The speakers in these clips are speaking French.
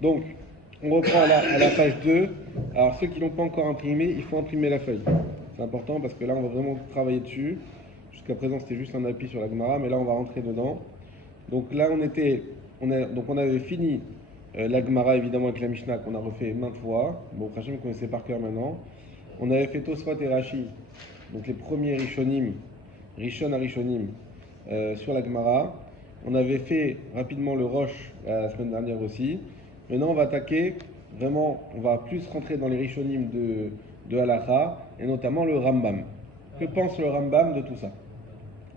Donc, on reprend à la page 2. Alors, ceux qui n'ont pas encore imprimé, il faut imprimer la feuille. C'est important parce que là, on va vraiment travailler dessus. Jusqu'à présent, c'était juste un appui sur la Gemara, mais là, on va rentrer dedans. Donc là, on avait fini la Gemara, évidemment, avec la Mishnah, qu'on a refait maintes fois. Bon, Hachem, vous connaissez par cœur maintenant. On avait fait Tosfot et Rashi, donc les premiers Rishonim, Rishon à Rishonim, sur la Gemara. On avait fait rapidement le Rosh la semaine dernière aussi. Maintenant, on va attaquer, vraiment, on va plus rentrer dans les Rishonim de Halacha, et notamment le Rambam. Que pense le Rambam de tout ça?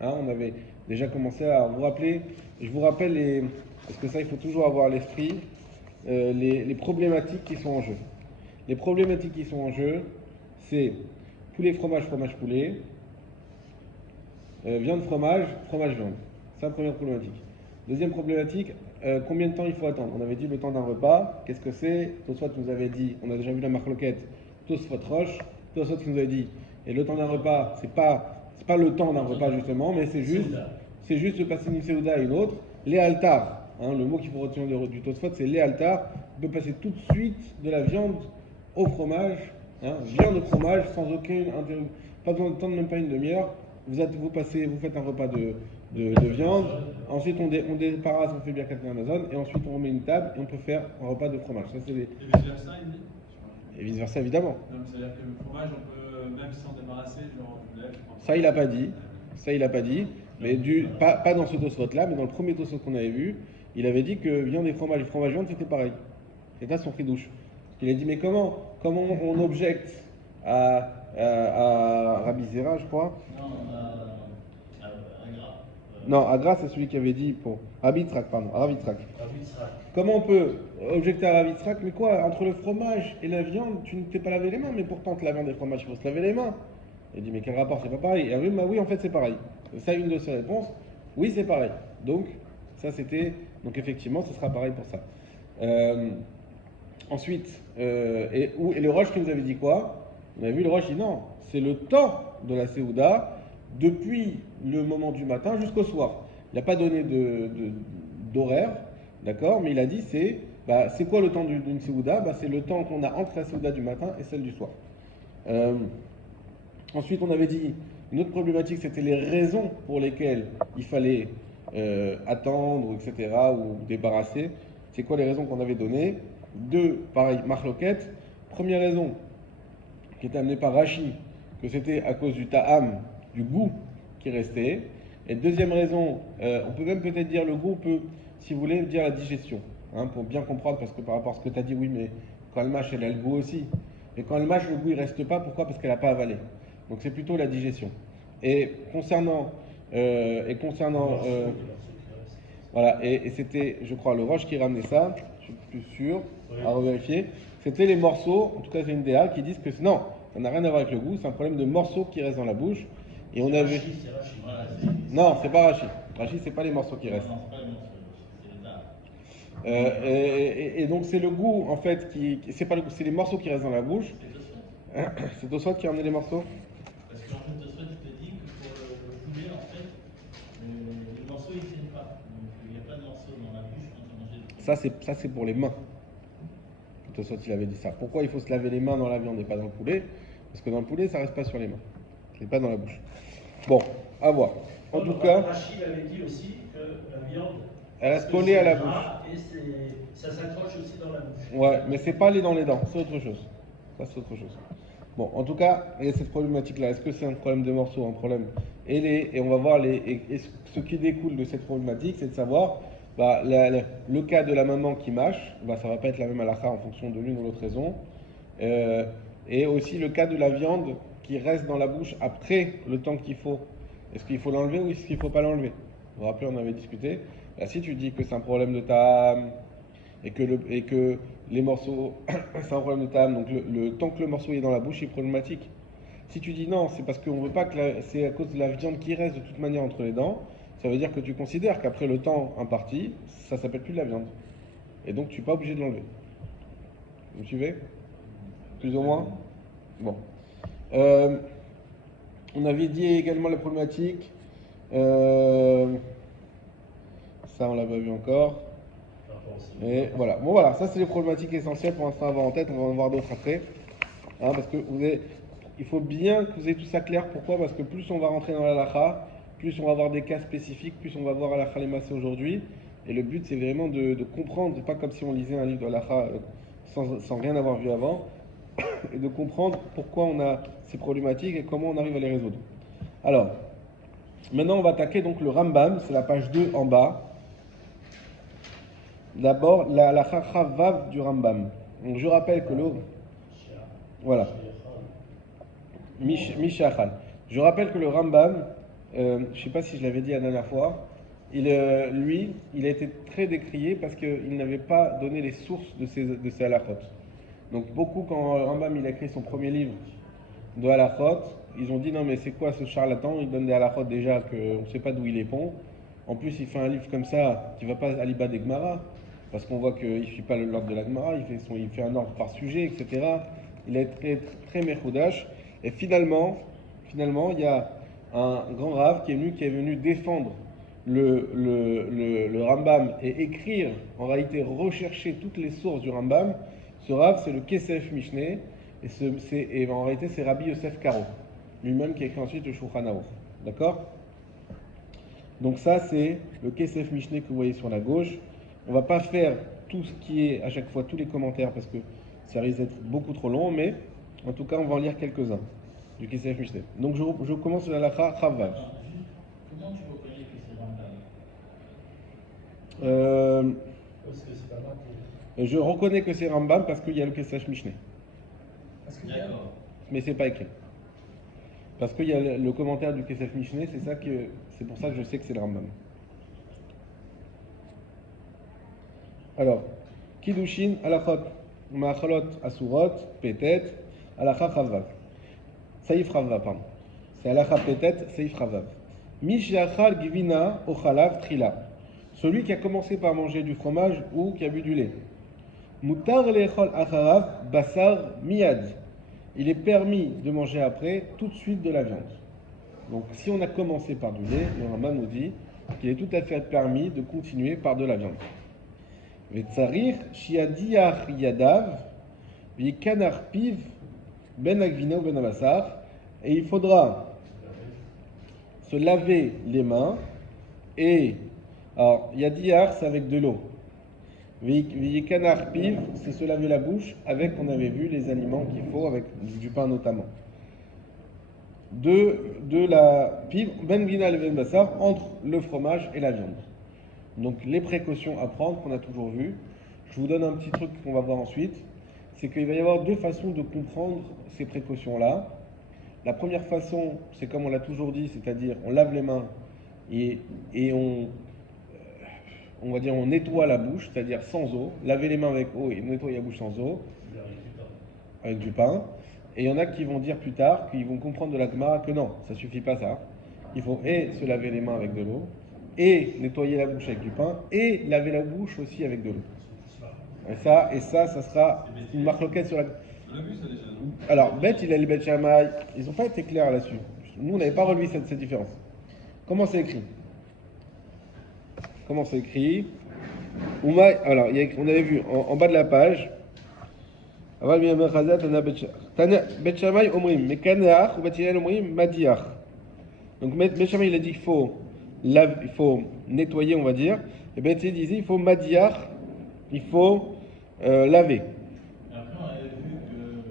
Hein, on avait déjà commencé à vous rappeler, je vous rappelle, parce que ça, il faut toujours avoir à l'esprit, les problématiques qui sont en jeu. Les problématiques qui sont en jeu, c'est poulet, fromage, fromage, poulet, viande, fromage, fromage, viande. C'est la première problématique. Deuxième problématique, combien de temps il faut attendre? On avait dit le temps d'un repas. Qu'est-ce que c'est? Tosfot nous avait dit, on a déjà vu la marloquette, Tosfot Roche. Tosfot qui nous avait dit, et le temps d'un repas, c'est pas le temps d'un repas justement, mais c'est juste de passer une séouda à une autre. Les altars, hein, le mot qu'il faut retenir du Tosfot, c'est les altars. On peut passer tout de suite de la viande au fromage, hein, viande au fromage, sans aucune pas besoin de temps, même pas une demi-heure. Vous faites un repas de viande. Ensuite, on débarrasse, on fait bien quelqu'un Amazon. Et ensuite, on remet une table et on peut faire un repas de fromage. Ça, c'est les... Et vice-versa, il dit. Et vice-versa, évidemment. C'est-à-dire que le fromage, on peut même s'en débarrasser, genre je lève, je prends Ça, il n'a pas dit. Ça, il n'a pas dit. Mais pas dans ce Tosfot-là, mais dans le premier Tosfot qu'on avait vu, il avait dit que viande et fromage viande, c'était pareil. C'était son douche. Il a dit, mais comment on objecte à Rabbi Zera, je crois? Non, Agra, c'est celui qui avait dit pour Rabbi Yitzhak, pardon, Rabbi Yitzhak. Comment on peut objecter à Rabbi Yitzhak? Mais quoi, entre le fromage et la viande, tu ne t'es pas lavé les mains, mais pourtant, la viande et le fromage, il faut se laver les mains. Il dit, mais quel rapport? C'est pas pareil. Et oui, en fait, c'est pareil. Ça, une de ses réponses, oui, c'est pareil. Donc, ça, c'était. Donc, effectivement, ce sera pareil pour ça. Ensuite, et le Roche qui nous avait dit quoi? On avait vu le Roche, il dit non, c'est le temps de la Séouda depuis le moment du matin jusqu'au soir. Il n'a pas donné d'horaire, d'accord, mais il a dit c'est quoi le temps d'une Séouda? C'est le temps qu'on a entre la Séouda du matin et celle du soir. Ensuite, on avait dit une autre problématique, c'était les raisons pour lesquelles il fallait attendre, etc., ou débarrasser. C'est quoi les raisons qu'on avait données? Deux, pareil, marloquette. Première raison, qui était amenée par Rashi, que c'était à cause du ta'am, du goût qui restait. Et deuxième raison, on peut même peut-être dire le goût, on peut, si vous voulez, dire la digestion, hein, pour bien comprendre, parce que par rapport à ce que tu as dit, oui, mais quand elle mâche, elle a le goût aussi. Et quand elle mâche, le goût, il reste pas. Pourquoi? Parce qu'elle n'a pas avalé. Donc c'est plutôt la digestion. Et concernant... voilà, et c'était, je crois, le Roche qui ramenait ça, je suis plus sûr, à revérifier. C'était les morceaux, en tout cas c'est une DA, qui disent que non, ça n'a rien à voir avec le goût, c'est un problème de morceaux qui restent dans la bouche. Et on avait. Non, c'est pas Rachi. Rachi, c'est pas les morceaux qui restent. Et donc c'est le goût en fait c'est pas le goût, c'est les morceaux qui restent dans la bouche. C'est Tosfot qui a ramené les morceaux. Parce qu'en fait, Tosfot, il te dit que pour le poulet, en fait, les morceaux, ils ne tiennent pas. Donc, il n'y a pas de morceaux dans la bouche quand tu manges le poulet. Ça c'est pour les mains. Tosfot, il avait dit ça. Pourquoi il faut se laver les mains dans la viande et pas dans le poulet? Parce que dans le poulet, ça reste pas sur les mains. C'est pas dans la bouche. Bon, à voir. En tout cas, Rachid avait dit aussi que la viande, elle reste collée à la bouche. Et ça s'accroche aussi dans la bouche. Ouais, mais c'est pas aller dans les dents, c'est autre chose. Ça, c'est autre chose. Bon, en tout cas, il y a cette problématique-là. Est-ce que c'est un problème de morceaux, un problème et on va voir ce qui découle de cette problématique, c'est de savoir le cas de la maman qui mâche, ça va pas être la même halakha en fonction de l'une ou l'autre raison. Et aussi le cas de la viande qui reste dans la bouche après le temps qu'il faut. Est-ce qu'il faut l'enlever ou est-ce qu'il ne faut pas l'enlever? Vous vous rappelez, on avait discuté. Là, si tu dis que c'est un problème de ta'am et que les morceaux, c'est un problème de ta'am, donc le temps que le morceau est dans la bouche est problématique. Si tu dis non, c'est parce qu'on veut pas c'est à cause de la viande qui reste de toute manière entre les dents, ça veut dire que tu considères qu'après le temps imparti, ça s'appelle plus de la viande. Et donc tu n'es pas obligé de l'enlever. Vous me suivez? Plus ou moins? Bon. On avait dit également la problématique. Ça, on l'a pas vu encore. rapport aussi. Et voilà. Bon voilà, ça c'est les problématiques essentielles pour l'instant à avoir en tête. On va en voir d'autres après. Hein, parce que il faut bien que vous ayez tout ça clair. Pourquoi? Parce que plus on va rentrer dans la lacha, plus on va avoir des cas spécifiques, plus on va voir la Khalemassé aujourd'hui. Et le but c'est vraiment de comprendre, pas comme si on lisait un livre de lacha sans rien avoir vu avant, et de comprendre pourquoi on a ces problématiques et comment on arrive à les résoudre. Alors, maintenant on va attaquer donc le Rambam, c'est la page 2 en bas. D'abord, la Chachavav du Rambam. Donc je rappelle que le... Voilà. Mishachal. Je rappelle que le Rambam, je ne sais pas si je l'avais dit la dernière fois, lui, il a été très décrié parce qu'il n'avait pas donné les sources de ses halachot. Donc beaucoup, quand le Rambam il a écrit son premier livre de halachot, ils ont dit non mais c'est quoi ce charlatan, il donne des halachot déjà qu'on ne sait pas d'où il les pond. En plus il fait un livre comme ça, tu ne vas pas à l'Iba des Gemara, parce qu'on voit qu'il ne suit pas l'ordre de la Gemara, il fait un ordre par sujet, etc. Il est très, très mechoudash. Et finalement, il y a un grand Rav qui est venu défendre le Rambam et écrire, en réalité rechercher toutes les sources du Rambam. Ce Rav, c'est le Kesef Mishneh, et en réalité c'est Rabbi Yosef Karo, lui-même qui a écrit ensuite le Shulchan Aruch. D'accord? Donc ça c'est le Kesef Mishneh que vous voyez sur la gauche. On va pas faire tout ce qui est à chaque fois, tous les commentaires, parce que ça risque d'être beaucoup trop long, mais en tout cas on va en lire quelques-uns du Kesef Mishneh. Donc je commence la halakha Chavav. Comment tu reconnais que c'est Rambam? Parce que c'est pas moi qui... Je reconnais que c'est Rambam parce qu'il y a le Kesef Mishneh. D'accord. Mais c'est pas écrit. Parce qu'il y a le commentaire du Kesef Mishneh, c'est pour ça que je sais que c'est le Rambam. Alors, Kiddushin, Alachot, Ma'achalot, Asurot, Petet, Alacha Chavav. Saïf Chavav, pardon. C'est Alacha Petet, Saïf Chavav. Mishachal Givina, Ochalav, Trila. Celui qui a commencé par manger du fromage ou qui a bu du lait. Mutar lechol acharav, basar miyad. Il est permis de manger après tout de suite de la viande. Donc si on a commencé par du lait, le Rambam nous dit qu'il est tout à fait permis de continuer par de la viande. Vetzarir shiadiach yadav, vikanar piv, ben agvina ou ben abasar. Et il faudra se laver les mains et... Alors, yadiach, c'est avec de l'eau. Vikanar piv, c'est se laver la bouche avec, on avait vu, les aliments qu'il faut, avec du pain notamment. De la piv, ben gvina et ben bassar, entre le fromage et la viande. Donc les précautions à prendre qu'on a toujours vues. Je vous donne un petit truc qu'on va voir ensuite. C'est qu'il va y avoir deux façons de comprendre ces précautions-là. La première façon, c'est comme on l'a toujours dit, c'est-à-dire on lave les mains et on va dire on nettoie la bouche, c'est-à-dire sans eau, laver les mains avec eau et nettoyer la bouche sans eau, avec du pain. Et il y en a qui vont dire plus tard, qu'ils vont comprendre de la Gemara que non, ça suffit pas ça. Il faut et se laver les mains avec de l'eau, et nettoyer la bouche avec du pain, et laver la bouche aussi avec de l'eau. Et ça sera une marloquette sur la... On l'a vu ça déjà, non? Alors, Beth, il a le Beth Shammai, ils n'ont pas été clairs là-dessus. Nous, on n'avait pas relevé cette différence. Comment c'est écrit? Comment c'est écrit? Alors, on avait vu en bas de la page. Bet Shammai omrim mekaneach ou Bet Hillel omrim madiach. Donc Bet Shammai il a dit qu'il faut nettoyer, on va dire. Et Bet Hillel disait il faut madiach, il faut laver. Après, on avait vu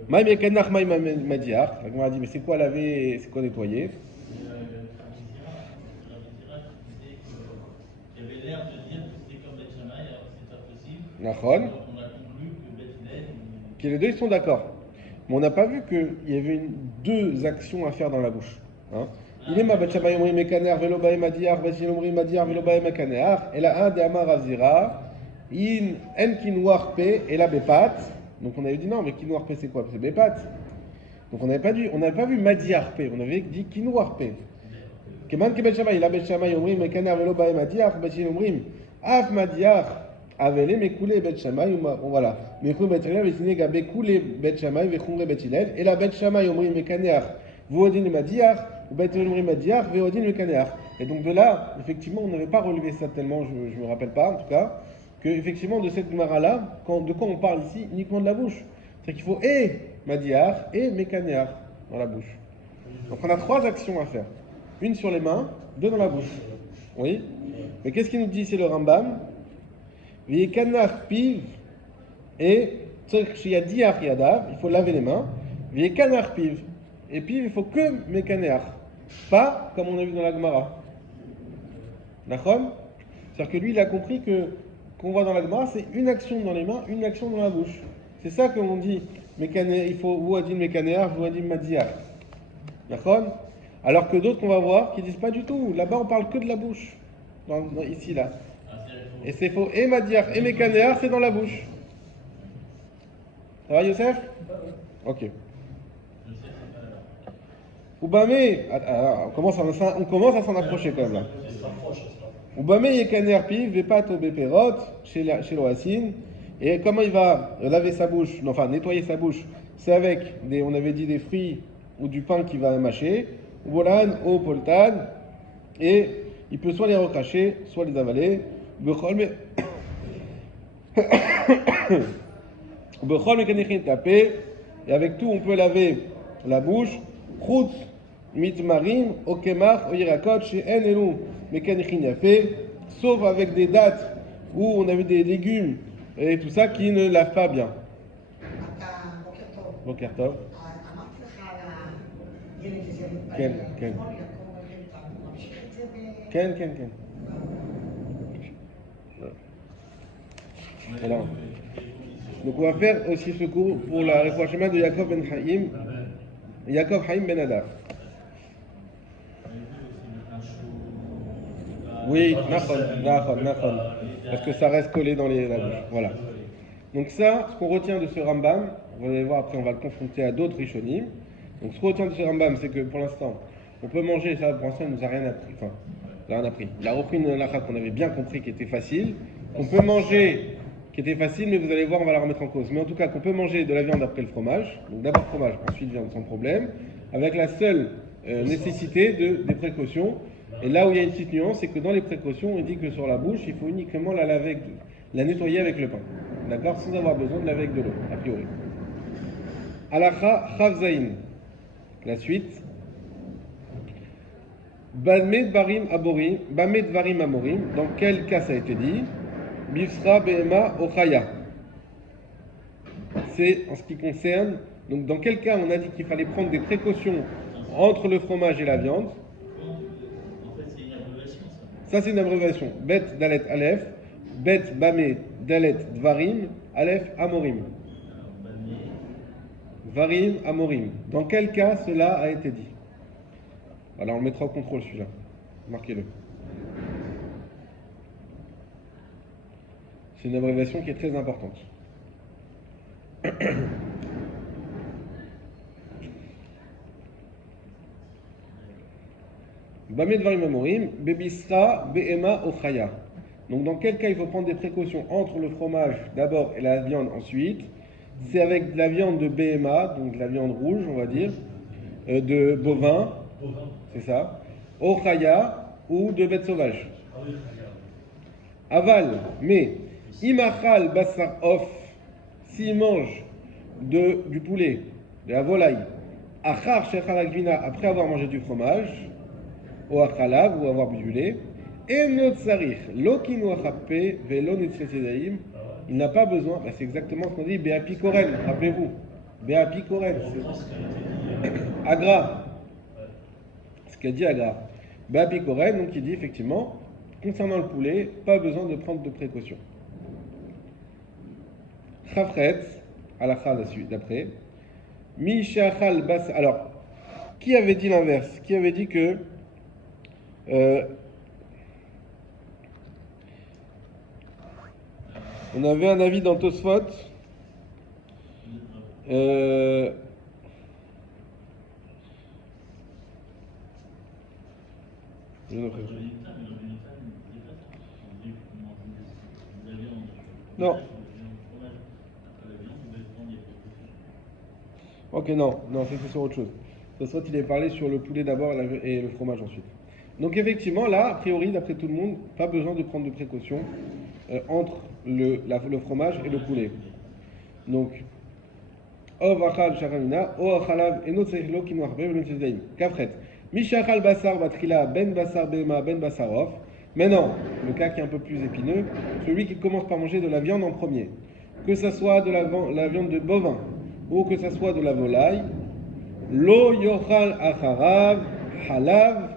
que Maï mekanach maï madiach. La Gemara a dit mais c'est quoi laver, c'est quoi nettoyer? il avait l'air de dire que c'était comme Beth Shammai, alors que c'est pas possible. Nachon. Donc on a conclu que Beth Hillel, Que les deux ils sont d'accord. Mais on n'a pas vu qu'il y avait deux actions à faire dans la bouche. Hein? Il est ma Bet Shammai omrim mekaneach velo bae madiach, Bet Hillel omrim madiach velo bae mekaneach. Et la un de Amar Azira, in en kinouar pe et la bepat. Donc on avait dit non, mais kinouar pe c'est quoi? C'est bepat. Donc on n'avait pas vu madiach pe, on avait dit kinouar pe. Keman ke Bet Shammai, la Bet Shammai omrim mekaneach velo bae madiach, Bet Hillel omrim af madiach. Avele mekoule Bet Shammai, voilà. Mekoule Bet Hillel, vesine gabe koule Bet Shammai, vechumre Bet Hillel. Et la Bet Shammai omrim mekaneach, voodin madiach, ou Bet Hillel omrim madiach, veodin mekaneach. Et donc de là, effectivement, on n'avait pas relevé ça tellement, je me rappelle pas en tout cas. que effectivement de cette Gemara-là, de quoi on parle ici? Uniquement de la bouche. C'est qu'il faut et Madiar et Mekanear dans la bouche. Donc on a 3 actions à faire. Une sur les mains, 2 dans la bouche. Oui. Mais qu'est-ce qu'il nous dit ici le Rambam? V'yekanar piv et Diar Yadav, il faut laver les mains. V'yekanar piv. Et piv, il faut que Mekanear. Pas comme on a vu dans la Gemara. D'accord? C'est-à-dire que lui, il a compris que qu'on voit dans la Gemara, c'est une action dans les mains, une action dans la bouche. C'est ça qu'on dit, il faut Wouadin Mekanear, Wouadin Madiar. D'accord? Alors que d'autres qu'on va voir qui disent pas du tout. Là-bas, on parle que de la bouche. Ici, là. Et c'est faux. Et Madiar et Mekanear, c'est dans la bouche. Ça va, Youssef? Ok. Oubamé, on commence à s'en approcher quand même là. Oubamé Yekaner Piv, Vepato Beperot, chez l'Oassine. Et comment il va laver sa bouche, enfin nettoyer sa bouche? C'est avec, on avait dit des fruits ou du pain qu'il va mâcher, ou bolan, ou poltan, et il peut soit les recracher, soit les avaler. Bechol Mekanichin tapé, et avec tout on peut laver la bouche. Chutz mitmarim, okemach, oyirakot, chez en elou, Mekanichin yapé, sauf avec des dates où on avait des légumes et tout ça qui ne lavent pas bien. בוקר טוב. אמרתי לך על הילד הזה, כן, כן. ממשיך את זה כן, כן, כן. Alors, donc on va faire aussi ce cours pour la réfouachement de Yaakov ben Haïm, Yaakov Haïm ben Adar. Oui, Nachon, parce que ça reste collé dans la bouche. Voilà. Donc ça, ce qu'on retient de ce Rambam, vous allez voir après, on va le confronter à d'autres Rishonim. Donc ce qu'on retient de ce Rambam, c'est que pour l'instant, on peut manger, ça pour l'instant, il nous a rien appris. Enfin, il n'a rien appris. Il a repris une halakha qu'on avait bien compris qui était facile. On peut manger, qui était facile, mais vous allez voir, on va la remettre en cause. Mais en tout cas, qu'on peut manger de la viande après le fromage. Donc d'abord fromage, ensuite viande sans problème. Avec la seule nécessité des précautions. Et là où il y a une petite nuance, c'est que dans les précautions, on dit que sur la bouche, il faut uniquement la laver, la nettoyer avec le pain. D'accord? Sans avoir besoin de laver avec de l'eau, a priori. Halakha Chavzaïn. La suite. Bamé Dvarim Amorim. Dans quel cas ça a été dit? Bifsra Behema Ochaya. C'est en ce qui concerne. Donc, dans quel cas on a dit qu'il fallait prendre des précautions entre le fromage et la viande? Ça, c'est une abréviation. Bet Dalet Aleph, Bet Bamé Dalet Dvarim, Aleph Amorim. Varim Amorim. Dans quel cas cela a été dit? Alors, on le mettra au contrôle celui-là. Marquez-le. C'est une abréviation qui est très importante. Bamé Dvarim Amorim, Bebisra Be'ema Ochaya. Donc, dans quel cas il faut prendre des précautions entre le fromage d'abord et la viande ensuite? C'est avec de la viande de Behema, donc de la viande rouge, on va dire, de bovin, c'est ça, Ochaya ou de bête sauvage. Aval, mais Imachal Bassar Off, s'il mange du poulet, de la volaille, Achar Shechal Agvina, après avoir mangé du fromage, ou Achalav, ou avoir bu du lait, Enot Sarich, Lokinu Achape, Velo Nitzetidaim, il n'a pas besoin, c'est exactement ce qu'on dit, Béapi Koren, rappelez-vous, Béapi Koren, c'est Agra, ce qu'a dit Agra. Béapi Koren, donc il dit effectivement, concernant le poulet, pas besoin de prendre de précautions. Chafret, halakha la suite d'après, Mishachal Bas. Alors, qui avait dit l'inverse? Qui avait dit que on avait un avis dans Tosfot. Non. Ok, non, c'était sur autre chose. Tosfot, il est parlé sur le poulet d'abord et le fromage ensuite. Donc effectivement, là, a priori, d'après tout le monde, pas besoin de prendre de précautions entre le fromage et le poulet. Donc, Ov achal sharamina, o achalav eno tzarich lo kinu harbe v'lo tzedayim. Kafret. Mishachal basar batrila ben basar bema ben basar off. Maintenant, le cas qui est un peu plus épineux, celui qui commence par manger de la viande en premier, que ça soit de la viande de bovin ou que ça soit de la volaille, lo yochal acharav halav,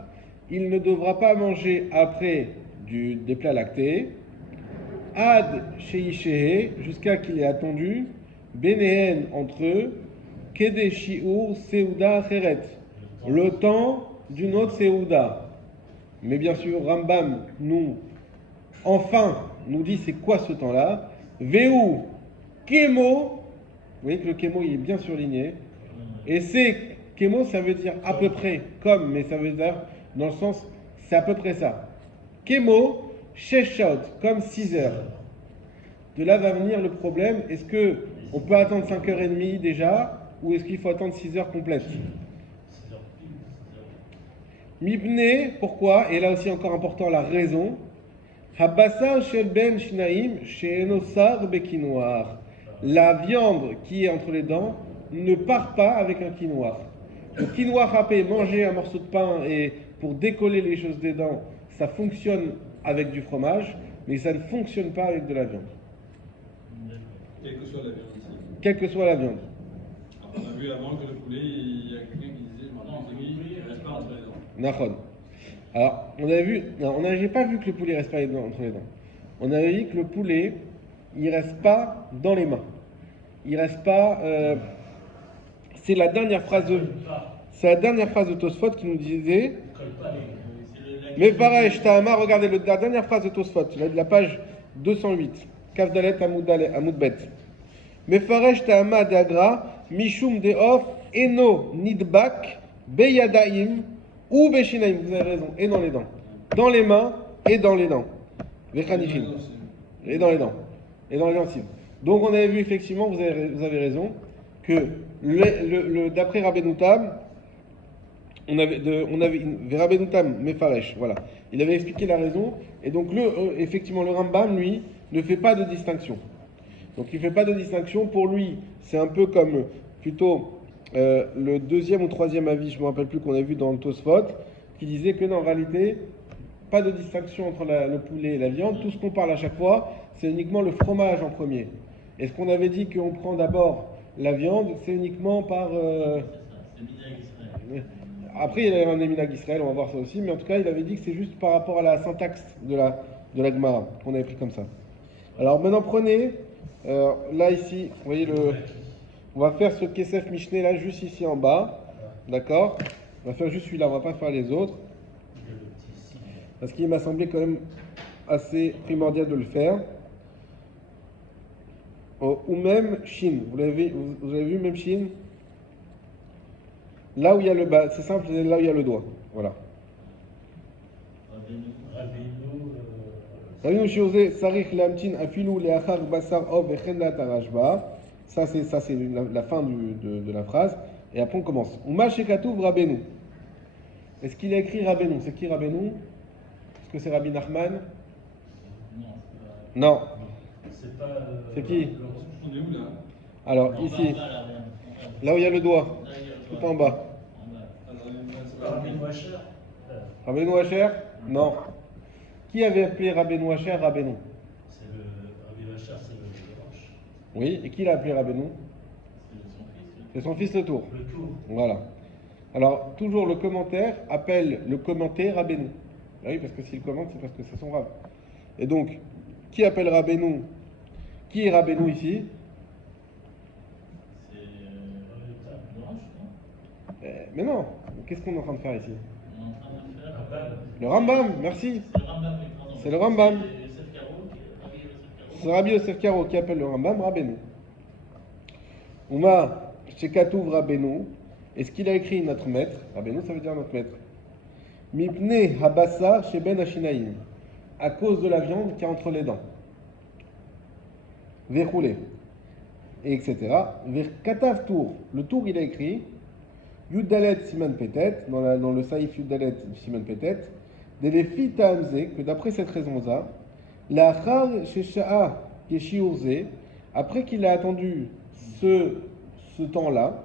il ne devra pas manger après des plats lactés, ad sheishehe, jusqu'à qu'il ait attendu, bénéhen entre eux, kede shiur seuda cheret, le temps d'une autre seuda. Mais bien sûr, Rambam nous dit c'est quoi ce temps-là? Veu kemo, vous voyez que le kemo il est bien surligné, et c'est kemo ça veut dire à peu près comme, mais ça veut dire dans le sens c'est à peu près ça. Kemo sheshaot, comme 6 heures. De là va venir le problème, est-ce que on peut attendre 5h30 déjà, ou est-ce qu'il faut attendre 6 heures complètes? Mibne, pourquoi? Et là aussi encore important la raison. Habasar shel ben shnaim she'enosar bekinoir. La viande qui est entre les dents ne part pas avec un quinoa. Le quinoa râpé, manger un morceau de pain et pour décoller les choses des dents, ça fonctionne avec du fromage, mais ça ne fonctionne pas avec de la viande. Quelle que soit la viande ici. Quelle que soit la viande. Alors, on a vu avant que le poulet, il y a quelqu'un qui disait, non, il reste pas entre les dents. Nachon. Alors, j'ai pas vu que le poulet reste pas entre les dents. On avait dit que le poulet, il reste pas dans les mains. Il reste pas. C'est la dernière phrase de Tosfot qui nous disait. Mais Varesh Tahama, regardez la dernière phrase de Tosfot, la page 208, Kaf Dalet Amoud Bet. Mais Varesh Tahama d'Agra, Mishum Deof, Eno Nidbak, Beyadaim. Ou Beshinaim, vous avez raison, et dans les dents. Dans les mains et dans les dents. Vechanifim. Et dans les dents. Et dans les gencives. Donc on avait vu effectivement, vous avez raison, que d'après Rabbeinu Tam, on avait Rabbeinu Tam, Mefaresh, voilà. Il avait expliqué la raison, et donc effectivement le Rambam, lui, ne fait pas de distinction. Donc il ne fait pas de distinction, pour lui, c'est un peu comme plutôt. Le deuxième ou troisième avis, je ne me rappelle plus, qu'on a vu dans le Tosfot, qui disait que non, en réalité, pas de distinction entre le poulet et la viande. Tout ce qu'on parle à chaque fois, c'est uniquement le fromage en premier. Et ce qu'on avait dit qu'on prend d'abord la viande, c'est uniquement par... Après, il y a un Minhag Israël, on va voir ça aussi, mais en tout cas, il avait dit que c'est juste par rapport à la syntaxe de la Gemara qu'on avait pris comme ça. Alors maintenant, prenez, là ici, vous voyez on va faire ce Kesef Mishneh là, juste ici en bas. D'accord? On va faire juste celui-là, on va pas faire les autres. Parce qu'il m'a semblé quand même assez primordial de le faire. Ou même Shin. Vous avez vu même Shin? Là où il y a le bas, c'est simple, c'est là où il y a le doigt. Voilà. Rabbeinu Shiozé, Sarich Lamtin, Afilu, Leachar, Basar, Ov, Echenda, Tarashba. Ça, c'est la fin de la phrase. Et après, on commence. Uma Shekatouv Rabbeinu. Est-ce qu'il a écrit Rabbeinu? C'est qui Rabbeinu? Est-ce que c'est Rabbi Nachman? Non. C'est qui? On est où là? Alors, ici. Là où il y a le doigt. Tout en bas. Rabbeinu Hacher? Non. Qui avait appelé Rabbeinu Hacher Rabbeinu? Oui, et qui l'a appelé Rabbeinu? C'est son fils le Tour. Voilà. Alors, toujours le commentaire appelle le commenté Rabbeinu. Oui, parce que s'il commente, c'est parce que c'est son Rab. Et donc, qui appelle Rabbeinu? Qui est Rabbeinu ici? Mais non, qu'est-ce qu'on est en train de faire ici? Le Rambam, merci. C'est le Rambam. C'est Rabbi Yosef Karo qui appelle le Rambam Rabbeinu. Uma Shekatouv Rabbeinu. Est-ce qu'il a écrit notre maître? Rabbeinu, ça veut dire notre maître. Mipne Habassa Sheben Ashinaim. À cause de la viande qui est entre les dents. Verroulé. Et etc. Vers Katav Tour. Le Tour, il a écrit Yudalet Siman Petet. Dans le Saïf Yudalet Siman Petet. Delefita Hamze. Que d'après cette raison-là, la Char Shesha'a Keshiurze, après qu'il a attendu ce temps-là,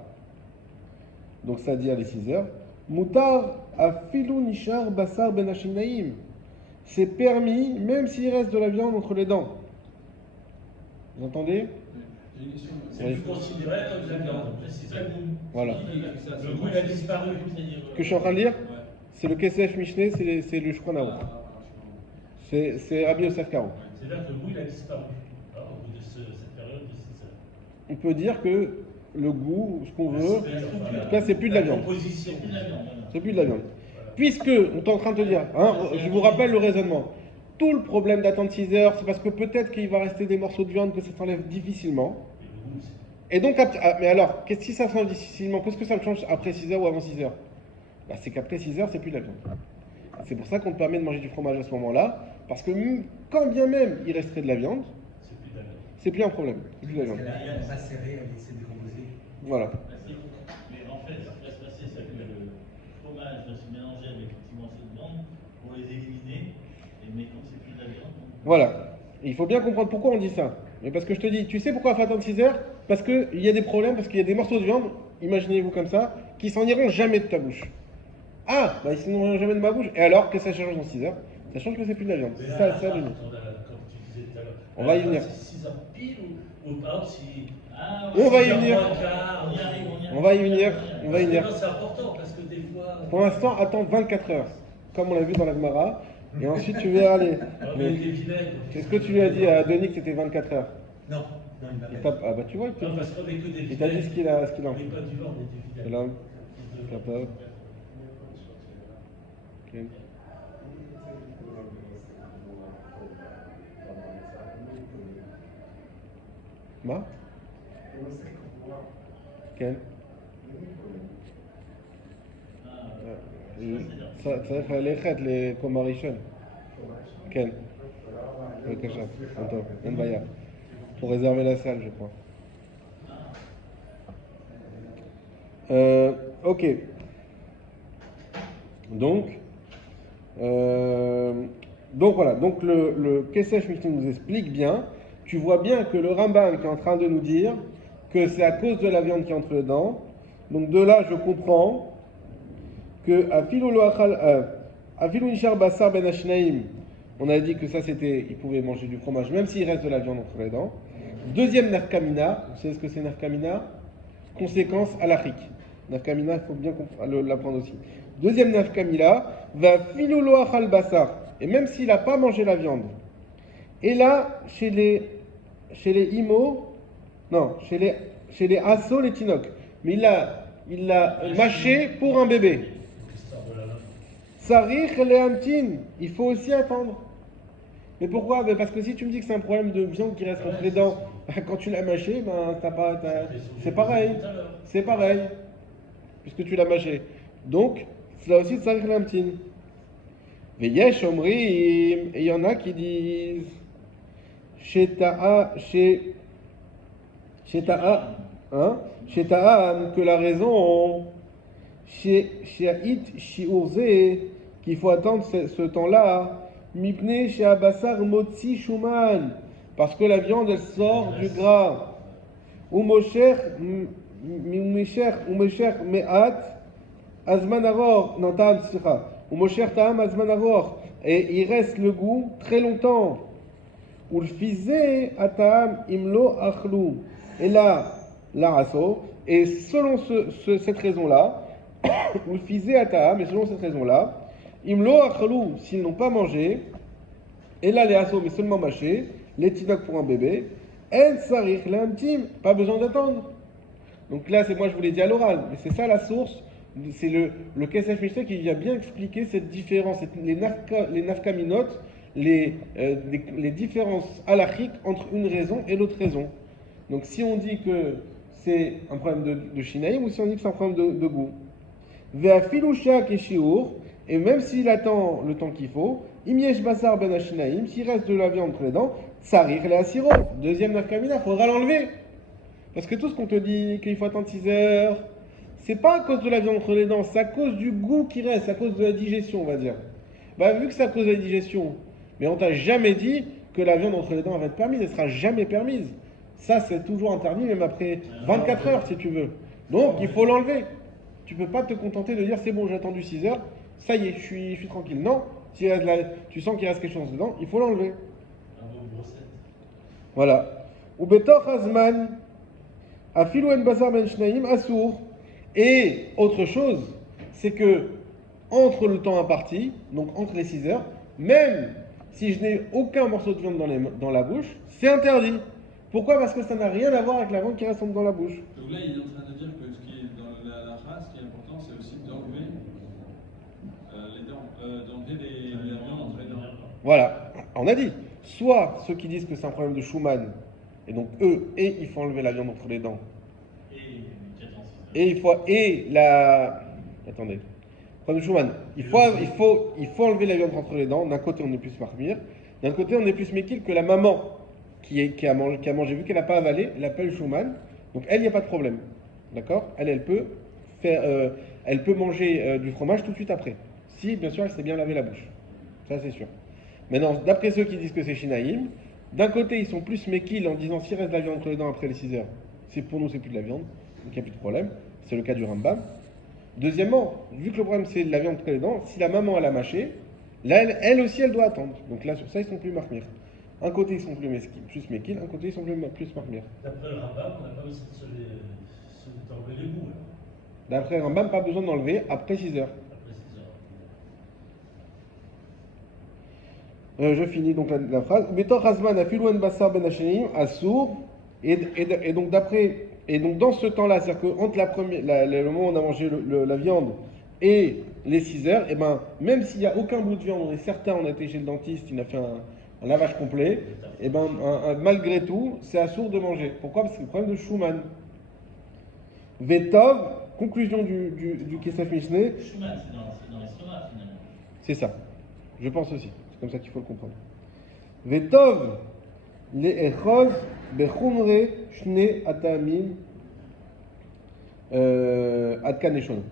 donc c'est-à-dire les 6 heures, Mutar afilu nishar basar ben hashinaim. C'est permis, même s'il reste de la viande entre les dents. Vous entendez? J'ai une question. C'est Oui. plus considéré comme de la viande. C'est ça le goût. Voilà. Le goût, il a disparu. Ce que je suis en train de lire, Ouais. c'est le Kesef Mishneh, c'est le Shulchan Aruch. C'est Rabbi Yosef Karo. C'est-à-dire que le goût, il a disparu. Alors, au bout de cette période de 6 heures. On peut dire que le goût, ce qu'on veut, En tout cas, c'est plus de la viande. composition. C'est plus la viande. Voilà. C'est plus de la viande. Puisque, on est en train de te dire, hein, je vous rappelle le raisonnement. Tout le problème d'attendre 6 heures, c'est parce que peut-être qu'il va rester des morceaux de viande que ça s'enlève difficilement. Et le goût, c'est- Et donc, mais alors, si ça s'enlève difficilement, qu'est-ce que ça me change après 6 heures ou avant 6 heures? Bah, c'est qu'après 6 heures, c'est plus de la viande. C'est pour ça qu'on te permet de manger du fromage à ce moment-là, parce que quand bien même il resterait de la viande, c'est plus de la viande. c'est plus un problème. C'est plus de la Parce viande. qu'elle a macéré, elle s'est décomposée. Voilà. Mais en fait, ce qui va se passer, c'est que le fromage va se mélanger avec les petits morceaux de viande pour les éliminer. Mais quand c'est plus de la viande, Voilà. Et il faut bien comprendre pourquoi on dit ça. Mais parce que je te dis, tu sais pourquoi il faut attendre 6 heures? Parce qu'il y a des problèmes, parce qu'il y a des morceaux de viande, imaginez-vous comme ça, qui s'en iront jamais de ta bouche. Ah, bah ils s'en iront jamais de ma bouche. Et alors, que ça change dans 6 heures? Ça change que c'est plus de la viande. Mais C'est là, ça, le comme but. tu disais tout à l'heure. On va y venir. C'est 6 heures pile ou par exemple, si. ah, On va y 6 heures venir. moins quart, On y arrive, on y arrive. On va y venir. On va y Parce que venir. non, c'est important parce que des fois. Pour l'instant, attends 24 heures, comme on l'a vu dans la Gemara. Et ensuite, tu verras aller. Ah, Mais mais des vinaigres. qu'est-ce que tu lui as dit à Denis que c'était 24 heures? Non, non, il m'a Il t'a- Ah bah tu vois, Non, parce qu'on est que des il t'a dit vinaigres. ce qu'il a en On fait. n'est pas du vent, on est du Et là, vinaigre. capable. Ok. מה? כן. צריך ללכת לקומה ראשון. כן. בבקשה, טוב, אין בעיה. Faut réserver la salle, je crois. Ok. Donc voilà, donc le Kesef Mishneh nous explique bien, tu vois bien que le Rambam qui est en train de nous dire que c'est à cause de la viande qui entre dedans. Donc de là, je comprends que Afilu Nishar Basar Ben Ashnaim, on a dit que ça c'était, il pouvait manger du fromage même s'il reste de la viande entre les dents. Deuxième nafkamina, vous savez ce que c'est nafkamina? Conséquence halachique. Nafkamina, il faut bien l'apprendre aussi. Deuxième nafkamina, va filoulo achal basar. Et même s'il n'a pas mangé la viande. Et là, chez les imo, non, chez les asso, les tinok. Mais il l'a mâché pour un bébé. L'histoire de la main. Sarich lehamtin, il faut aussi attendre. Mais pourquoi? Ben parce que si tu me dis que c'est un problème de viande qui reste entre les dents, quand tu l'as mâché, ben c'est pareil. C'est pareil. Puisque tu l'as mâché. Donc, c'est là aussi Sarich lehamtin. Veyesh omrim, et il y en a qui disent Sheta'a, hein? Sheta'a, que la raison, She'ait shi'urze, qu'il faut attendre ce temps-là, Mipne she'abasar motzi shuman, parce que la viande elle sort du gras. Ou mosher me'at azman aror, non ta'am sira. Ou mosher ta'am azman aror, et il reste le goût très longtemps. Ou le fizé atam imlo achlou. Et là, l'arasso, et selon cette raison-là, ou le fizé atam, et selon cette raison-là, imlo achlou, s'ils n'ont pas mangé, et là les assos, mais seulement mâché, les tinok pour un bébé, en sarich l'intime, pas besoin d'attendre. Donc là, c'est moi je vous l'ai dit à l'oral, mais c'est ça la source, c'est le Kesef Mishneh qui vient bien expliquer cette différence, les nafkaminot, les différences halachiques entre une raison et l'autre raison. Donc si on dit que c'est un problème de shinaïm ou si on dit que c'est un problème de goût. Ve'afilu shak et shiur, et même s'il attend le temps qu'il faut, imyesh basar ben ashinaïm, s'il reste de la viande entre les dents, tsarich le asiro. Deuxième nafkamina, il faudra l'enlever. Parce que tout ce qu'on te dit qu'il faut attendre 6 heures, c'est pas à cause de la viande entre les dents, c'est à cause du goût qui reste, c'est à cause de la digestion, on va dire. Bah, vu que c'est à cause de la digestion, mais on t'a jamais dit que la viande entre les dents va être permise, elle ne sera jamais permise. Ça, c'est toujours interdit, même après 24 heures, si tu veux. Donc, il faut l'enlever. Tu ne peux pas te contenter de dire, c'est bon, j'ai attendu 6 heures, ça y est, je suis tranquille. Non, si tu sens qu'il reste quelque chose dedans, il faut l'enlever. Voilà. Ou betoch azman, afilu en basar ben shnaim assour. Et autre chose, c'est que entre le temps imparti, donc entre les 6 heures, même si je n'ai aucun morceau de viande dans la bouche, c'est interdit. Pourquoi? Parce que ça n'a rien à voir avec la viande qui reste dans la bouche. Donc là, il est en train de dire que ce qui est dans la race, ce qui est important, c'est aussi d'enlever les dents, d'enlever la viande entre les dents. Voilà, on a dit, soit ceux qui disent que c'est un problème de Schumann, et donc eux, et il faut enlever la viande entre les dents, attendez, problème de Schumann, il faut enlever la viande entre les dents. D'un côté, on est plus marmire, d'un côté, on est plus méquille que la maman qui a mangé, vu qu'elle n'a pas avalé, elle appelle Schumann, donc elle, il n'y a pas de problème, d'accord? Elle peut manger du fromage tout de suite après, si bien sûr elle s'est bien lavé la bouche, ça c'est sûr. Maintenant, d'après ceux qui disent que c'est Shinaïm, d'un côté, ils sont plus méquilles en disant s'il reste de la viande entre les dents après les 6 heures, pour nous, c'est plus de la viande, donc il n'y a plus de problème. C'est le cas du Rambam. Deuxièmement, vu que le problème, c'est de la viande entre les dents, si la maman, elle a mâché, là, elle aussi, elle doit attendre. Donc là, sur ça, ils sont plus marmir. Un côté, ils sont plus méquilles, un côté, ils sont plus marmir. D'après le Rambam, on n'a pas besoin d'enlever les bouts. D'après le Rambam, pas besoin d'enlever après 6 heures. Après 6 heures. Je finis donc la phrase. Et donc d'après, et donc dans ce temps-là, c'est-à-dire que entre le moment où on a mangé la viande et les 6 heures, et ben même s'il n'y a aucun bout de viande, on est certain, on a été chez le dentiste, il a fait un lavage complet, et ben malgré tout, c'est assourd de manger. Pourquoi? Parce que c'est le problème de Schumann. Vetov, conclusion du Kesef Mishneh. Schumann, c'est dans l'estomac finalement. C'est ça. Je pense aussi. C'est comme ça qu'il faut le comprendre. Vetov le echos bechumre shne atamim adkaneshon.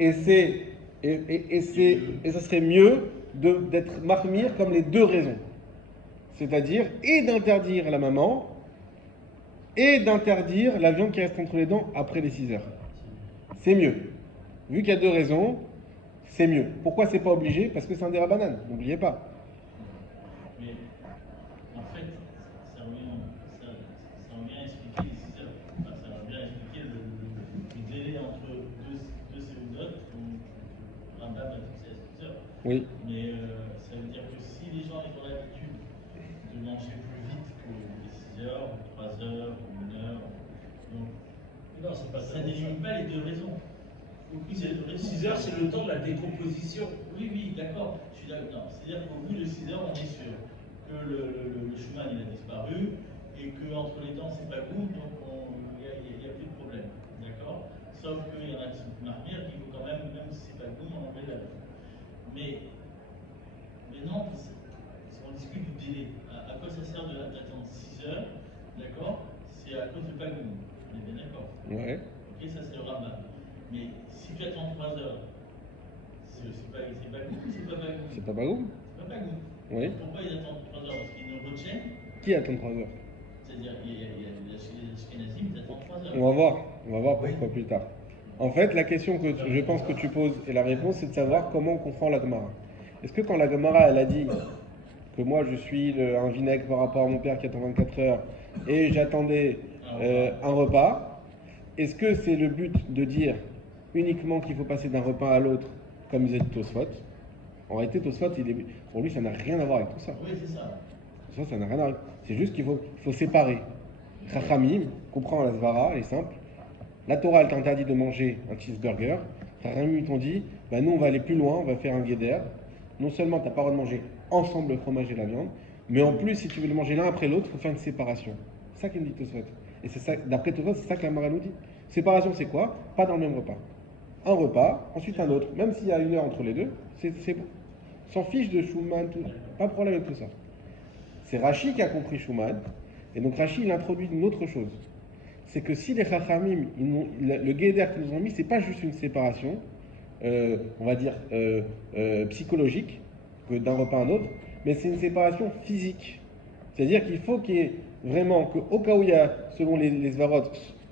Et ça serait mieux d'être marmire comme les deux raisons. C'est-à-dire et d'interdire la maman et d'interdire la viande qui reste entre les dents après les 6 heures. C'est mieux. Vu qu'il y a deux raisons, c'est mieux. Pourquoi c'est pas obligé? Parce que c'est un dérabanan, n'oubliez pas. Mais en fait, ça revient à expliquer les 6 heures. Enfin, ça revient à expliquer le délai entre deux séoudotes où un dame a fixé à 6 heures. Oui. Mais ça veut dire que si les gens ont l'habitude de manger plus vite que les 6 heures, 3 heures, 1 heure, donc Non, c'est pas ça n'élimine pas les deux raisons. Aucune des deux raisons. 6 heures, c'est le temps de la décomposition. Oui, d'accord. Je suis d'accord. Non, c'est-à-dire qu'au bout de 6 heures, on est sûr que le Schumann il a disparu et qu'entre les dents, c'est pas goût, donc il n'y a plus de problème. D'accord? Sauf qu'il y en a qui sont plus marmires, qu'il faut quand même si c'est pas goût, on enlève la viande. Mais non, on discute du délai. À quoi ça sert d'attendre 6 heures? D'accord? C'est à cause de pas goût. On est bien d'accord? Ouais. Ok, ça c'est le Rambam. Mais si tu attends 3 heures, c'est pas goût. C'est pas goût. C'est pas bagou? C'est pas goût. Oui. Pourquoi ils attendent 3 heures? Parce qu'ils ne retiennent. Qui attend 3 heures? C'est-à-dire qu'il y a les Ashkenazim, ils attendent 3 heures. On va voir pourquoi plus tard. En fait, la question que je pense que tu poses et la réponse, c'est de savoir comment on comprend la Gemara. Est-ce que quand la Gemara, elle a dit que moi je suis un vinaigre par rapport à mon père qui attend 24 heures et j'attendais un repas, est-ce que c'est le but de dire uniquement qu'il faut passer d'un repas à l'autre comme disait Tosfot? En réalité, Tosfot, pour lui, ça n'a rien à voir avec tout ça. Oui, c'est ça. Ça n'a rien à voir. C'est juste qu'il faut séparer. Chachamim comprend la Svara, elle est simple. La Torah, elle t'interdit de manger un cheeseburger. Chachamim t'ont dit, nous on va aller plus loin, on va faire un guéder. Non seulement tu n'as pas le droit de manger ensemble le fromage et la viande, mais en plus, si tu veux le manger l'un après l'autre, il faut faire une séparation. C'est ça qu'il me dit Tosfot. Et c'est ça, d'après Tosfot, c'est ça que la Mara nous dit. Séparation, c'est quoi? Pas dans le même repas. Un repas, ensuite un autre. Même s'il y a 1 heure entre les deux, c'est bon. S'en fiche de Schumann, pas de problème avec tout ça. C'est Rashi qui a compris Schumann. Et donc Rashi, il introduit une autre chose. C'est que si les Chachamim, le guéder qu'ils nous ont mis, c'est pas juste une séparation, on va dire psychologique, que d'un repas à un autre, mais c'est une séparation physique. C'est-à-dire qu'il faut qu'il y ait vraiment qu'au cas où il y a, selon les svarot,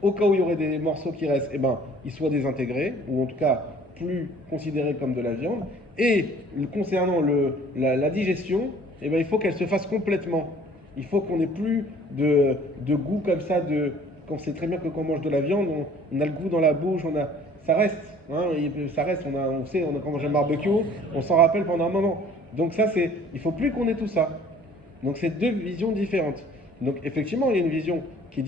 au cas où il y aurait des morceaux qui restent, eh ben, ils soient désintégrés, ou en tout cas plus considérés comme de la viande. Et concernant la digestion, eh ben, il faut qu'elle se fasse complètement. Il faut qu'on n'ait plus de goût comme ça, quand c'est très bien que quand on mange de la viande, on a le goût dans la bouche, ça reste, hein, ça reste, on sait, quand on mange un barbecue, on s'en rappelle pendant un moment. Donc ça, il faut plus qu'on ait tout ça. Donc c'est deux visions différentes. Donc effectivement, il y a une vision qui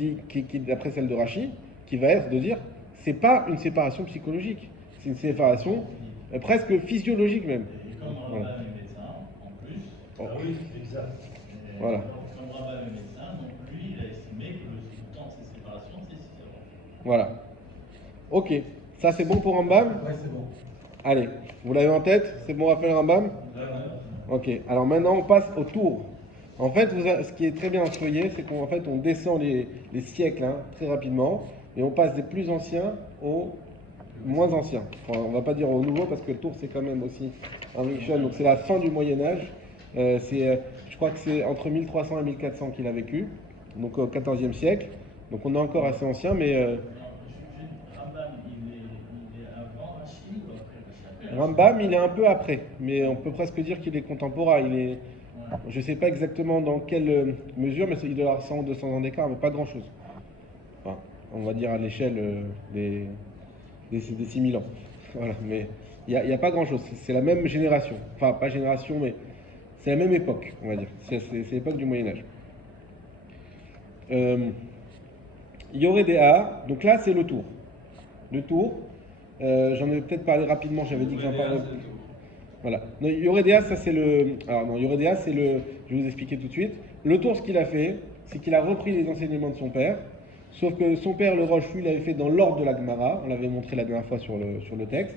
d'après celle de Rachi, qui va être de dire, c'est pas une séparation psychologique, c'est une séparation presque physiologique même. Et comme Voilà. Rambam est médecin, en plus, Oh. Ah oui, exact. Voilà. comme Rambam est médecin, donc lui, il a estimé que le temps de ces séparations, c'est 6 heures. Voilà. Ok, ça c'est bon pour Rambam? Ouais, c'est bon. Allez, vous l'avez en tête? C'est bon, Raphaël Rambam? Ok, alors maintenant on passe au tour. En fait, ce qui est très bien feuillé, c'est qu'en fait on descend les siècles hein, très rapidement et on passe des plus anciens aux moins anciens. Enfin, on va pas dire aux nouveaux parce que le tour c'est quand même aussi un Rishon, donc c'est la fin du Moyen-Âge. Je crois que c'est entre 1300 et 1400 qu'il a vécu, donc au XIVe siècle. Donc on est encore assez ancien, mais Rambam, il est avant Rachid ou après Rachid? Rambam il est un peu après, mais on peut presque dire qu'il est contemporain. Je ne sais pas exactement dans quelle mesure, mais il doit y avoir 100 ou 200 ans d'écart, mais pas grand-chose. Enfin, on va dire à l'échelle des 6000 ans. Voilà, mais il n'y a pas grand-chose. C'est la même génération. Enfin, pas génération, mais c'est la même époque, on va dire. C'est l'époque du Moyen-Âge. Yoredea, donc là, c'est le tour. Le tour, j'en ai peut-être parlé rapidement, j'avais dit que j'en parlerais. Voilà. Yoredea, ça c'est le. Alors non, Yoredea, c'est le. Je vais vous expliquer tout de suite. Le tour, ce qu'il a fait, c'est qu'il a repris les enseignements de son père. Sauf que son père, le Roche, lui, l'avait fait dans l'ordre de la Gemara. On l'avait montré la dernière fois sur le texte.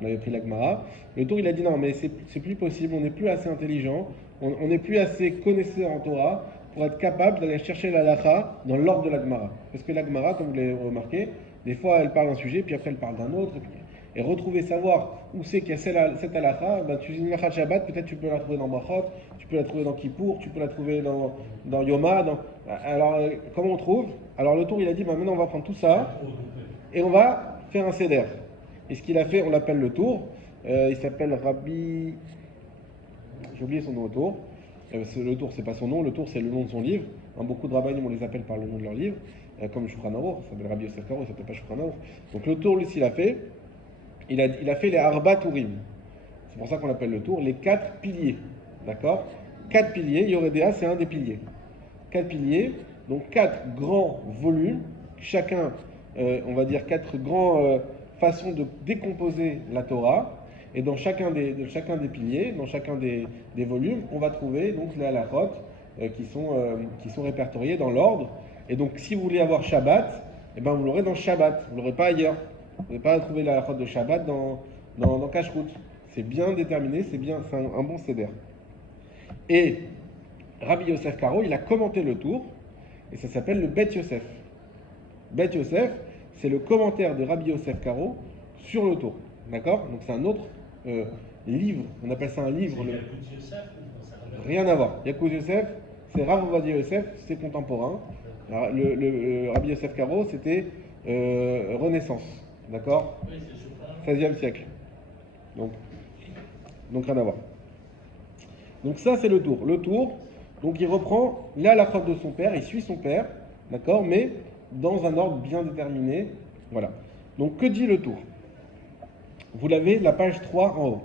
On avait pris la Gemara. Le tour, il a dit non, mais c'est plus possible. On n'est plus assez intelligent. On n'est plus assez connaisseur en Torah pour être capable d'aller chercher la halakha dans l'ordre de la Gemara. Parce que la Gemara, comme vous l'avez remarqué, des fois, elle parle d'un sujet, puis après, elle parle d'un autre. Et retrouver, savoir où c'est qu'il y a cette halakha, ben, tu dis une halakha de Shabbat, peut-être tu peux la trouver dans Brachot, tu peux la trouver dans Kippour, tu peux la trouver dans Yoma. Alors, comment on trouve? Alors, le tour, il a dit, ben, maintenant, on va prendre tout ça et on va faire un seder. Et ce qu'il a fait, on l'appelle le tour. Il s'appelle Rabbi. J'ai oublié son nom au tour. Le tour, c'est pas son nom, le tour, c'est le nom de son livre. Beaucoup de rabbinim, on les appelle par le nom de leur livre, comme Shulchan Aruch, ça s'appelle Rabbi Yosef Karo, ça s'appelle pas Shulchan Aruch. Donc, le tour, lui, s'il a fait. Il a fait les Arba Tourim. C'est pour ça qu'on l'appelle le tour, les 4 piliers. D'accord? 4 piliers, Yoredea, c'est un des piliers. 4 piliers, donc 4 grands volumes, chacun, on va dire 4 grandes façons de décomposer la Torah. Et dans chacun des piliers, dans chacun des volumes, on va trouver donc les halachot qui sont répertoriés dans l'ordre. Et donc, si vous voulez avoir Shabbat, eh ben, vous l'aurez dans Shabbat, vous ne l'aurez pas ailleurs. Vous n'allez pas trouver la halachot de Shabbat dans Kashrut. C'est bien déterminé, c'est un bon seder. Et Rabbi Yosef Karo, il a commenté le tour, et ça s'appelle le Bet Yosef. Bet Yosef, c'est le commentaire de Rabbi Yosef Karo sur le tour. D'accord? Donc c'est un autre livre, on appelle ça un livre. Rien à voir. Yakout Yosef, c'est Rav Ovadia Yosef, c'est contemporain. Alors, le Rabbi Yosef Karo, c'était Renaissance. D'accord? Oui, c'est 16e siècle. Donc rien à voir. Donc ça, c'est le tour. Le tour, donc il reprend la halachot de son père, il suit son père, d'accord, mais dans un ordre bien déterminé. Voilà. Donc que dit le tour? Vous l'avez, la page 3 en haut.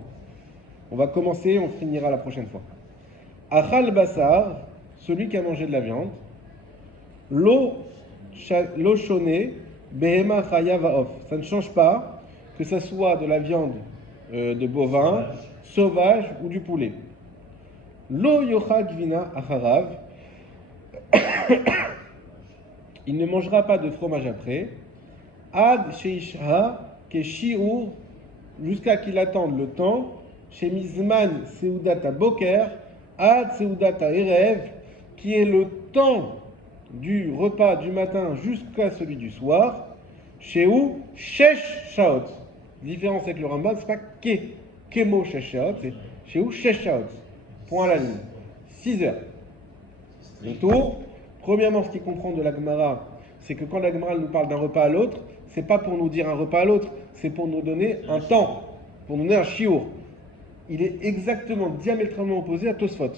On va commencer, on finira la prochaine fois. Achal Bassar, celui qui a mangé de la viande. Lo Shone, Behema Chaya Vaof. Ça ne change pas que ça soit de la viande de bovin, sauvage ou du poulet. Lo Yocha Gvina Acharav. Il ne mangera pas de fromage après. Ad Sheisha Keshiur, jusqu'à qu'il attende le temps. Chez Mizman Seudata Boker, Ad Seudata Erev, qui est le temps du repas du matin jusqu'à celui du soir. Chez où Shesh Shaot. Différence avec le Rambam, c'est pas Kemo Shesh Shaot, c'est chez où Shesh Shaot. Point à la ligne. 6 heures. Le tour, premièrement, ce qu'il comprend de la Gemara, c'est que quand la Gemara nous parle d'un repas à l'autre, c'est pas pour nous dire un repas à l'autre, c'est pour nous donner un temps, pour nous donner un shiur. Il est exactement diamétralement opposé à Tosfot.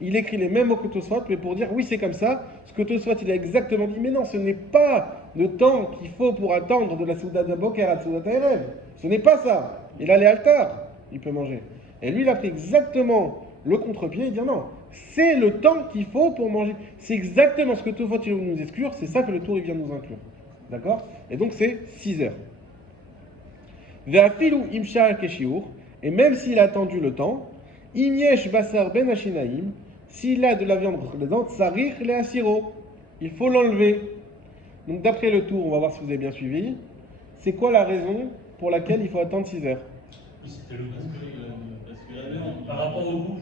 Il écrit les mêmes mots que Tosfot, mais pour dire oui, c'est comme ça. Ce que Tosfot, il a exactement dit, mais non, ce n'est pas le temps qu'il faut pour attendre de la Souda d'Aboker à la Souda d'Erev. Ce n'est pas ça. Il a les haltars, il peut manger. Et lui, il a pris exactement le contre-pied, il dit non, c'est le temps qu'il faut pour manger. C'est exactement ce que Tosfot, il veut nous exclure, c'est ça que le tour, il vient nous inclure. D'accord? Et donc, c'est 6 heures. Ve'afilu imsha keshiur, et même s'il a attendu le temps, imyesh basar ben ashinaim, s'il a de la viande entre les dents, tsarich le asiro, il faut l'enlever. Donc d'après le tour, on va voir si vous avez bien suivi, c'est quoi la raison pour laquelle il faut attendre 6 heures? Oui, c'était le goût. Parce que la viande. Par rapport au goût.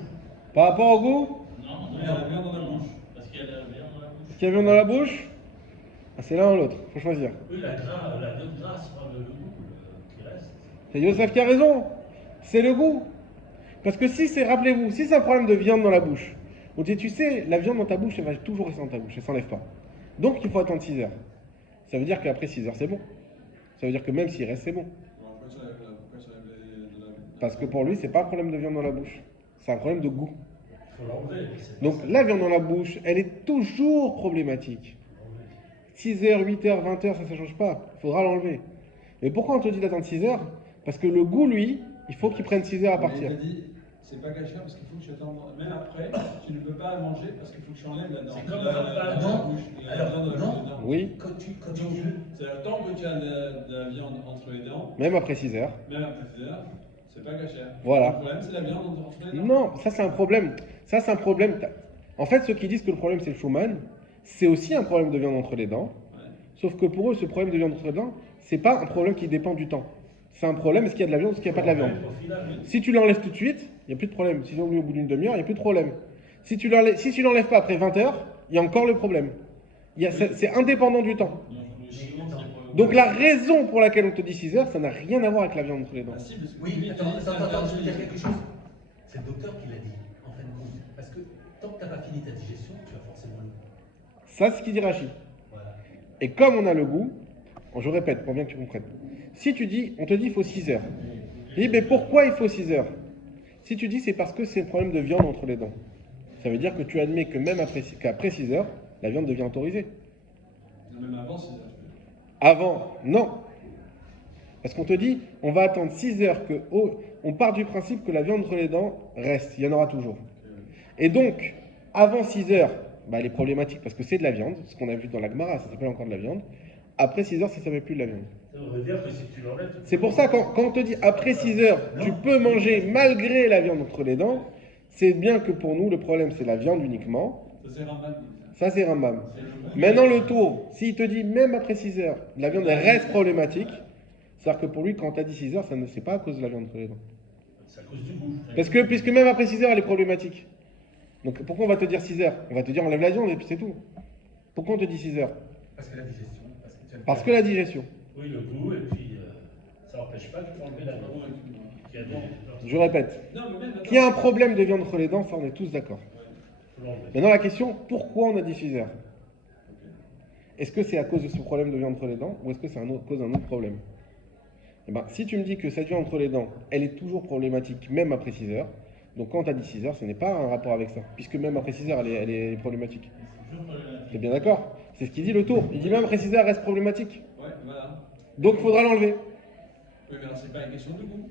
Par rapport au goût? Non, Il y a la viande dans la bouche. parce qu'il y a la viande dans la bouche. Est-ce qu'il y a viande dans la bouche? Ah, c'est l'un ou l'autre, faut choisir. Oui, la viande grasse, pas le goût qui reste. C'est Yosef qui a raison, c'est le goût. Parce que si c'est, rappelez-vous, si c'est un problème de viande dans la bouche, on dit, tu sais, la viande dans ta bouche, elle va toujours rester dans ta bouche, elle s'enlève pas. Donc il faut attendre 6 heures. Ça veut dire qu'après 6 heures, c'est bon. Ça veut dire que même s'il reste, c'est bon. Pourquoi tu enlèves de la Parce que pour lui, c'est pas un problème de viande dans la bouche, c'est un problème de goût. Il faut l'enlever. Donc la viande dans la bouche, elle est toujours problématique. 6 heures, 8 heures, 20 heures, ça ne change pas. Il faudra l'enlever. Mais pourquoi on te dit d'attendre 6 heures? Parce que le goût, lui, il faut qu'il prenne 6 heures à partir. Il t'a dit, c'est pas caché parce qu'il faut que tu attendes. Même après, tu ne peux pas manger parce qu'il faut que tu enlèves la C'est comme la non. bouche. La Alors, viande dans non. les dents. Oui, Quand tu Donc, dis. c'est-à-dire, tant que tu as de la viande entre les dents, même après 6 heures. même après 6 heures, c'est pas caché. Voilà. Le problème, c'est la viande entre les dents. Non, ça c'est un problème. Ça c'est un problème. En fait, ceux qui disent que le problème c'est le Schumann, c'est aussi un problème de viande entre les dents. Ouais. Sauf que pour eux, ce problème de viande entre les dents, c'est pas un problème qui dépend du temps. C'est un problème, est-ce qu'il y a de la viande ou est-ce qu'il n'y a pas de la viande. Au final, Si tu l'enlèves tout de suite, il n'y a plus de problème. Si tu l'enlèves au bout d'une demi-heure, il n'y a plus de problème. Si tu l'enlèves pas après 20 heures, il y a encore le problème. C'est indépendant du temps. Donc, le chiot, c'est pour- Donc la raison pour laquelle on te dit 6 heures, ça n'a rien à voir avec la viande entre les dents. Ah, si, parce que Oui, lui, attends, il dit, je veux dire quelque chose. C'est le docteur qui l'a dit, en fin de compte. Parce que tant que tu n'as pas fini ta digestion, tu as forcément le goût. Ça, c'est ce qu'il dit Rachid. Voilà. Et comme on a le goût, je répète pour bien que tu comprennes. Si tu dis, on te dit il faut 6 heures. Tu dis, mais pourquoi il faut 6 heures? Si tu dis c'est parce que c'est un problème de viande entre les dents, ça veut dire que tu admets que même qu'après 6 heures, la viande devient autorisée. Non, même avant, c'est. Avant, non. Parce qu'on te dit, on va attendre 6 heures on part du principe que la viande entre les dents reste, il y en aura toujours. Et donc, avant 6 heures, elle est problématique parce que c'est de la viande, ce qu'on a vu dans la Gemara, ça s'appelle encore de la viande. Après 6 heures, ça ne s'appelle plus de la viande. ça veut dire que si tu l'enlèves, tu peux- C'est pour ça, quand on te dit après 6 heures, tu peux manger malgré la viande entre les dents, c'est bien que pour nous, le problème, c'est la viande uniquement. Ça, c'est Rambam. Ça, c'est Rambam. C'est le- Maintenant, le tour, s'il te dit même après 6 heures, la viande elle reste problématique, c'est-à-dire que pour lui, quand tu as dit 6 heures, ça ne c'est pas à cause de la viande entre les dents. c'est à cause du goût. Parce que, puisque même après 6 heures, elle est problématique. Donc pourquoi on va te dire 6 heures? On va te dire enlève la viande et puis c'est tout. Pourquoi on te dit 6 heures? Parce que la digestion. Parce que la digestion. Oui, le goût, et puis ça n'empêche pas de enlever la viande qui a dedans. Je répète, Non, mais même. attends. qu'il y a un problème de viande entre les dents, ça on est tous d'accord. Faut l'enlever. Maintenant la question, pourquoi on a dit 6 heures? Est-ce que c'est à cause de ce problème de viande entre les dents ou est-ce que c'est à cause d'un autre problème? Eh ben, si tu me dis que cette viande entre les dents, elle est toujours problématique même après 6 heures, donc quand tu as dit 6 heures, ce n'est pas un rapport avec ça, puisque même après 6 heures, elle est problématique. C'est toujours problématique. T'es bien d'accord? C'est ce qu'il dit le tour. Il dit même après 6 heures, elle reste problématique. Ouais, voilà. Donc il faudra l'enlever. Oui, mais alors, c'est pas une question de goût.